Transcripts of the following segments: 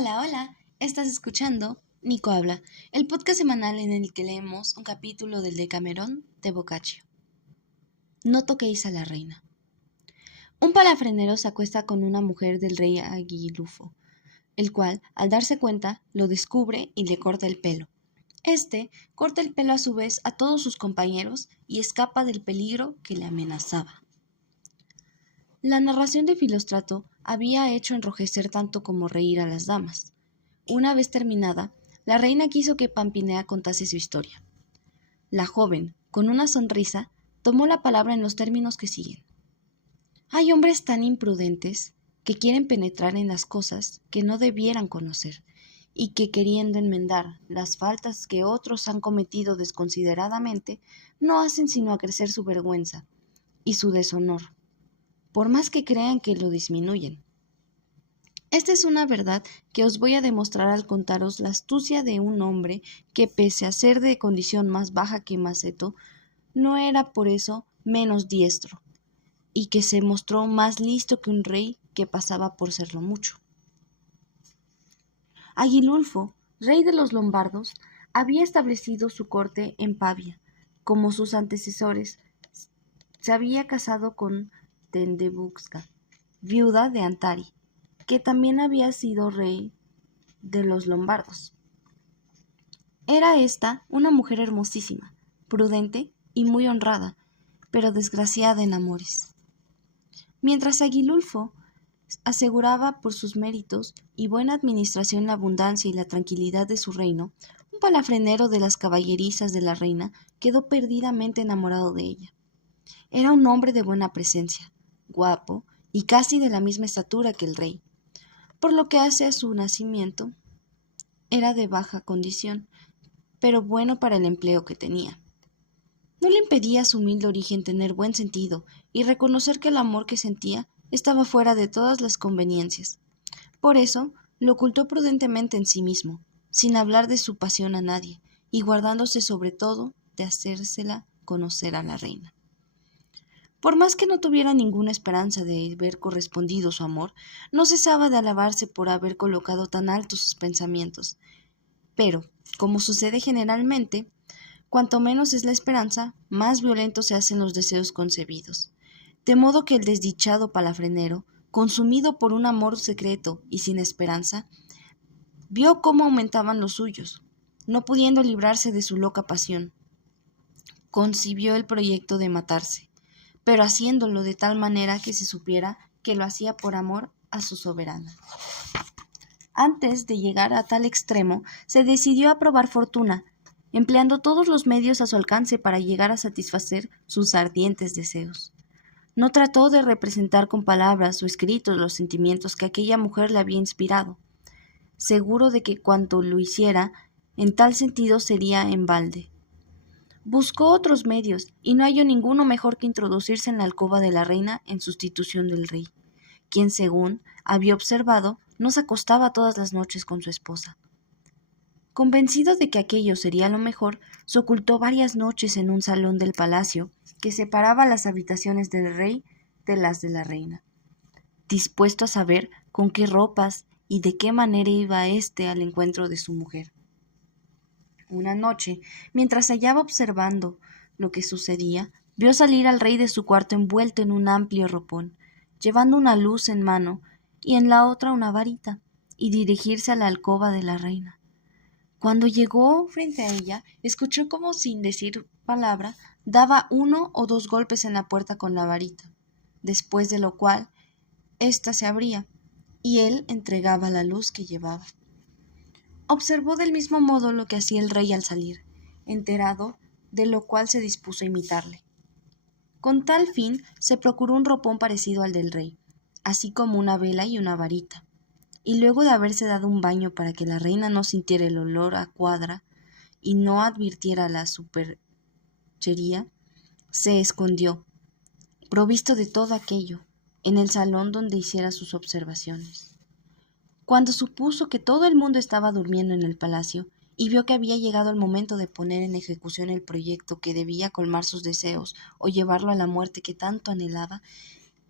Hola, hola, estás escuchando Nico Habla, el podcast semanal en el que leemos un capítulo del Decamerón de Boccaccio. No toquéis a la reina. Un palafrenero se acuesta con una mujer del rey Agilulfo, el cual, al darse cuenta, lo descubre y le corta el pelo. Este corta el pelo a su vez a todos sus compañeros y escapa del peligro que le amenazaba. La narración de Filóstrato había hecho enrojecer tanto como reír a las damas. Una vez terminada, la reina quiso que Pampinea contase su historia. La joven, con una sonrisa, tomó la palabra en los términos que siguen. Hay hombres tan imprudentes que quieren penetrar en las cosas que no debieran conocer y que, queriendo enmendar las faltas que otros han cometido desconsideradamente, no hacen sino acrecer su vergüenza y su deshonor, por más que crean que lo disminuyen. Esta es una verdad que os voy a demostrar al contaros la astucia de un hombre que, pese a ser de condición más baja que Maceto, no era por eso menos diestro, y que se mostró más listo que un rey que pasaba por serlo mucho. Agilulfo, rey de los lombardos, había establecido su corte en Pavia. Como sus antecesores, se había casado con Tendebuxca, viuda de Antari, que también había sido rey de los lombardos. Era ésta una mujer hermosísima, prudente y muy honrada, pero desgraciada en amores. Mientras Agilulfo aseguraba por sus méritos y buena administración la abundancia y la tranquilidad de su reino, un palafrenero de las caballerizas de la reina quedó perdidamente enamorado de ella. Era un hombre de buena presencia, guapo y casi de la misma estatura que el rey, por lo que hace a su nacimiento era de baja condición, pero bueno para el empleo que tenía. No le impedía a su humilde origen tener buen sentido y reconocer que el amor que sentía estaba fuera de todas las conveniencias. Por eso lo ocultó prudentemente en sí mismo, sin hablar de su pasión a nadie, y guardándose sobre todo de hacérsela conocer a la reina. Por más que no tuviera ninguna esperanza de ver correspondido su amor, no cesaba de alabarse por haber colocado tan altos sus pensamientos. Pero, como sucede generalmente, cuanto menos es la esperanza, más violentos se hacen los deseos concebidos. De modo que el desdichado palafrenero, consumido por un amor secreto y sin esperanza, vio cómo aumentaban los suyos. No pudiendo librarse de su loca pasión, concibió el proyecto de matarse, pero haciéndolo de tal manera que se supiera que lo hacía por amor a su soberana. Antes de llegar a tal extremo, se decidió a probar fortuna, empleando todos los medios a su alcance para llegar a satisfacer sus ardientes deseos. No trató de representar con palabras o escritos los sentimientos que aquella mujer le había inspirado, seguro de que cuanto lo hiciera en tal sentido sería en balde. Buscó otros medios y no halló ninguno mejor que introducirse en la alcoba de la reina en sustitución del rey, quien, según había observado, no se acostaba todas las noches con su esposa. Convencido de que aquello sería lo mejor, se ocultó varias noches en un salón del palacio que separaba las habitaciones del rey de las de la reina, dispuesto a saber con qué ropas y de qué manera iba éste al encuentro de su mujer. Una noche, mientras hallaba observando lo que sucedía, vio salir al rey de su cuarto envuelto en un amplio ropón, llevando una luz en mano y en la otra una varita, y dirigirse a la alcoba de la reina. Cuando llegó frente a ella, escuchó como, sin decir palabra, daba 1 o 2 golpes en la puerta con la varita, después de lo cual ésta se abría, y él entregaba la luz que llevaba. Observó del mismo modo lo que hacía el rey al salir, enterado de lo cual se dispuso a imitarle. Con tal fin se procuró un ropón parecido al del rey, así como una vela y una varita, y luego de haberse dado un baño para que la reina no sintiera el olor a cuadra y no advirtiera la superchería, se escondió, provisto de todo aquello, en el salón donde hiciera sus observaciones. Cuando supuso que todo el mundo estaba durmiendo en el palacio y vio que había llegado el momento de poner en ejecución el proyecto que debía colmar sus deseos o llevarlo a la muerte que tanto anhelaba,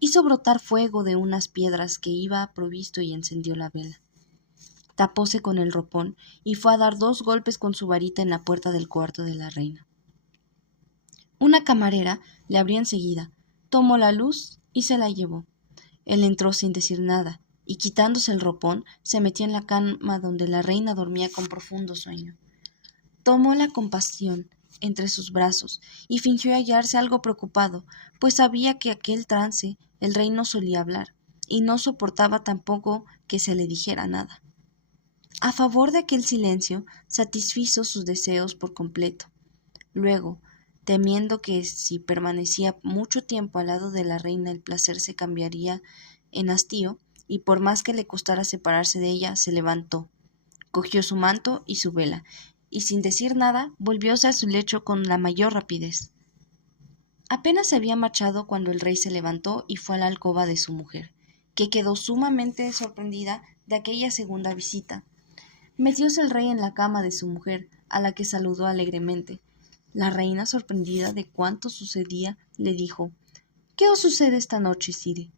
hizo brotar fuego de unas piedras que iba provisto y encendió la vela. tapóse con el ropón y fue a dar 2 golpes con su varita en la puerta del cuarto de la reina. Una camarera le abrió enseguida, tomó la luz y se la llevó. Él entró sin decir nada, y quitándose el ropón, se metió en la cama donde la reina dormía con profundo sueño. Tomóla con pasión entre sus brazos y fingió hallarse algo preocupado, pues sabía que aquel trance el rey no solía hablar, y no soportaba tampoco que se le dijera nada. A favor de aquel silencio, satisfizo sus deseos por completo. Luego, temiendo que si permanecía mucho tiempo al lado de la reina el placer se cambiaría en hastío, y por más que le costara separarse de ella, se levantó, cogió su manto y su vela, y sin decir nada, volvióse a su lecho con la mayor rapidez. Apenas se había marchado cuando el rey se levantó y fue a la alcoba de su mujer, que quedó sumamente sorprendida de aquella segunda visita. Metióse el rey en la cama de su mujer, a la que saludó alegremente. La reina, sorprendida de cuanto sucedía, le dijo: «¿Qué os sucede esta noche, Sire?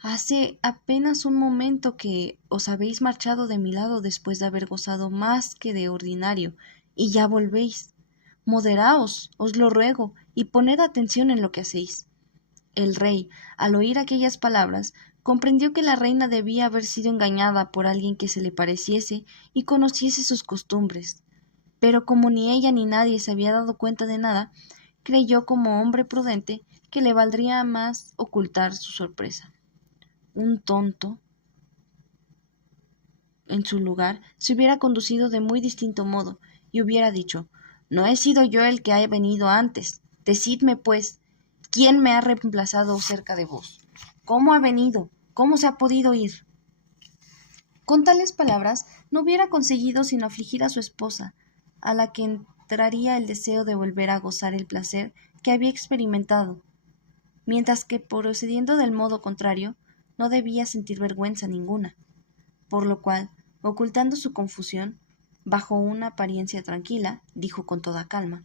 Hace apenas un momento que os habéis marchado de mi lado después de haber gozado más que de ordinario, y ya volvéis. Moderaos, os lo ruego, y poned atención en lo que hacéis». El rey, al oír aquellas palabras, comprendió que la reina debía haber sido engañada por alguien que se le pareciese y conociese sus costumbres. Pero como ni ella ni nadie se había dado cuenta de nada, creyó como hombre prudente que le valdría más ocultar su sorpresa. Un tonto, en su lugar, se hubiera conducido de muy distinto modo y hubiera dicho: «No he sido yo el que ha venido antes. Decidme, pues, ¿quién me ha reemplazado cerca de vos? ¿Cómo ha venido? ¿Cómo se ha podido ir?». Con tales palabras no hubiera conseguido sino afligir a su esposa, a la que entraría el deseo de volver a gozar el placer que había experimentado, mientras que procediendo del modo contrario no debía sentir vergüenza ninguna, por lo cual, ocultando su confusión, bajo una apariencia tranquila, dijo con toda calma: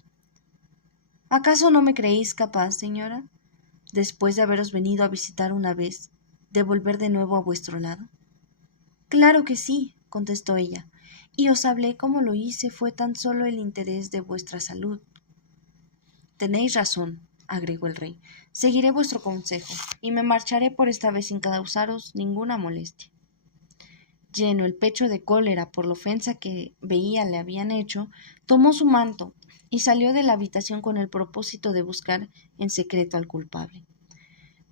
«¿Acaso no me creéis capaz, señora, después de haberos venido a visitar una vez, de volver de nuevo a vuestro lado?». «Claro que sí», contestó ella, «y os hablé como lo hice fue tan solo el interés de vuestra salud». «Tenéis razón», agregó el rey, «seguiré vuestro consejo, y me marcharé por esta vez sin causaros ninguna molestia». Lleno el pecho de cólera por la ofensa que veía le habían hecho, tomó su manto y salió de la habitación con el propósito de buscar en secreto al culpable.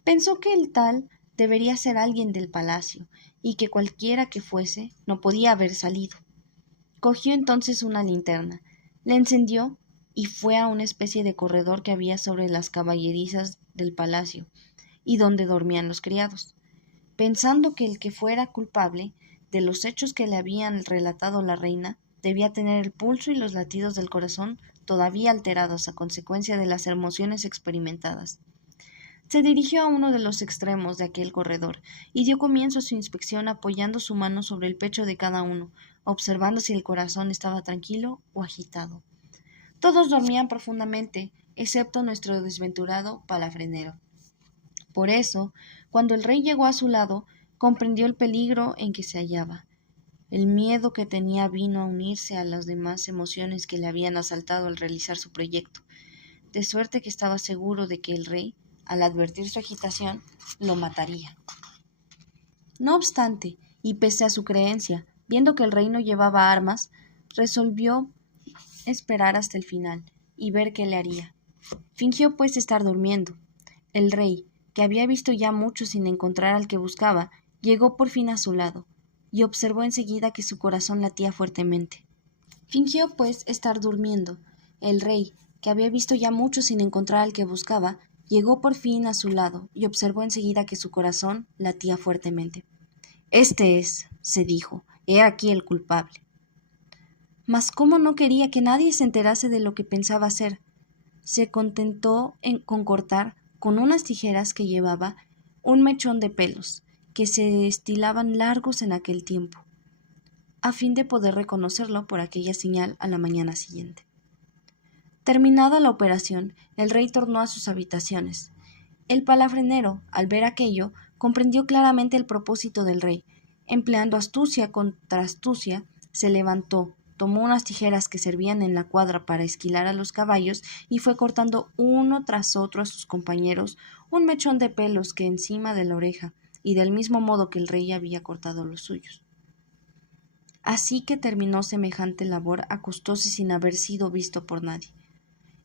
Pensó que el tal debería ser alguien del palacio, y que cualquiera que fuese no podía haber salido. Cogió entonces una linterna, la encendió y fue a una especie de corredor que había sobre las caballerizas del palacio, y donde dormían los criados. Pensando que el que fuera culpable de los hechos que le habían relatado la reina debía tener el pulso y los latidos del corazón todavía alterados a consecuencia de las emociones experimentadas, se dirigió a uno de los extremos de aquel corredor y dio comienzo a su inspección apoyando su mano sobre el pecho de cada uno, observando si el corazón estaba tranquilo o agitado. Todos dormían profundamente, excepto nuestro desventurado palafrenero. Por eso, cuando el rey llegó a su lado, comprendió el peligro en que se hallaba. El miedo que tenía vino a unirse a las demás emociones que le habían asaltado al realizar su proyecto, de suerte que estaba seguro de que el rey, al advertir su agitación, lo mataría. No obstante, y pese a su creencia, viendo que el rey no llevaba armas, resolvió esperar hasta el final y ver qué le haría. Fingió pues estar durmiendo. El rey, que había visto ya mucho sin encontrar al que buscaba, llegó por fin a su lado, y observó enseguida que su corazón latía fuertemente. Fingió pues estar durmiendo. El rey, que había visto ya mucho sin encontrar al que buscaba, llegó por fin a su lado y observó enseguida que su corazón latía fuertemente. «Este es», se dijo, «he aquí el culpable». Mas como no quería que nadie se enterase de lo que pensaba hacer, se contentó con cortar con unas tijeras que llevaba un mechón de pelos, que se estilaban largos en aquel tiempo, a fin de poder reconocerlo por aquella señal a la mañana siguiente. Terminada la operación, el rey tornó a sus habitaciones. El palafrenero, al ver aquello, comprendió claramente el propósito del rey, Empleando astucia contra astucia, se levantó, tomó unas tijeras que servían en la cuadra para esquilar a los caballos y fue cortando uno tras otro a sus compañeros un mechón de pelos que encima de la oreja, y del mismo modo que el rey había cortado los suyos. Así que terminó semejante labor, acostóse sin haber sido visto por nadie.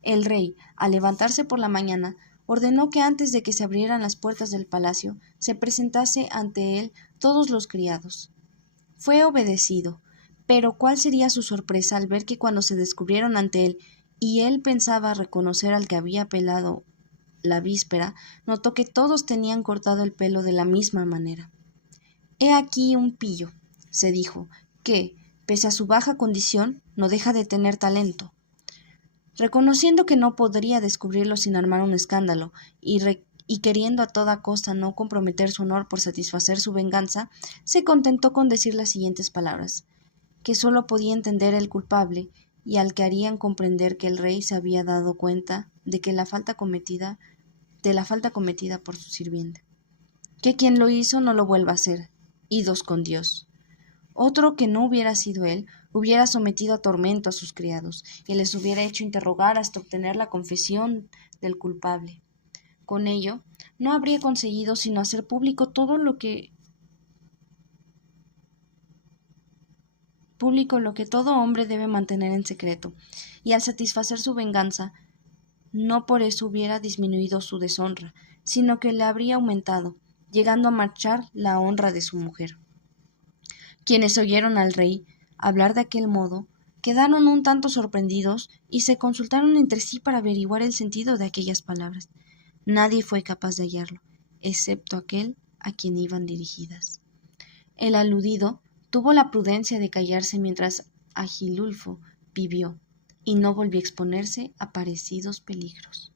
El rey, al levantarse por la mañana, ordenó que antes de que se abrieran las puertas del palacio, se presentase ante él todos los criados. Fue obedecido, pero cuál sería su sorpresa al ver que cuando se descubrieron ante él, y él pensaba reconocer al que había pelado la víspera, notó que todos tenían cortado el pelo de la misma manera. He aquí un pillo, se dijo, que, pese a su baja condición, no deja de tener talento. Reconociendo que no podría descubrirlo sin armar un escándalo, y queriendo a toda costa no comprometer su honor por satisfacer su venganza, se contentó con decir las siguientes palabras, que sólo podía entender el culpable y al que harían comprender que el rey se había dado cuenta de la falta cometida por su sirviente. Que quien lo hizo no lo vuelva a hacer. Idos con Dios. Otro que no hubiera sido él, hubiera sometido a tormento a sus criados, y les hubiera hecho interrogar hasta obtener la confesión del culpable. Con ello, no habría conseguido sino hacer público todo lo que todo hombre debe mantener en secreto, y al satisfacer su venganza, no por eso hubiera disminuido su deshonra, sino que le habría aumentado, llegando a marchar la honra de su mujer. Quienes oyeron al rey hablar de aquel modo, quedaron un tanto sorprendidos y se consultaron entre sí para averiguar el sentido de aquellas palabras. Nadie fue capaz de hallarlo, excepto aquel a quien iban dirigidas. El aludido tuvo la prudencia de callarse mientras Agilulfo vivió, y no volvió a exponerse a parecidos peligros.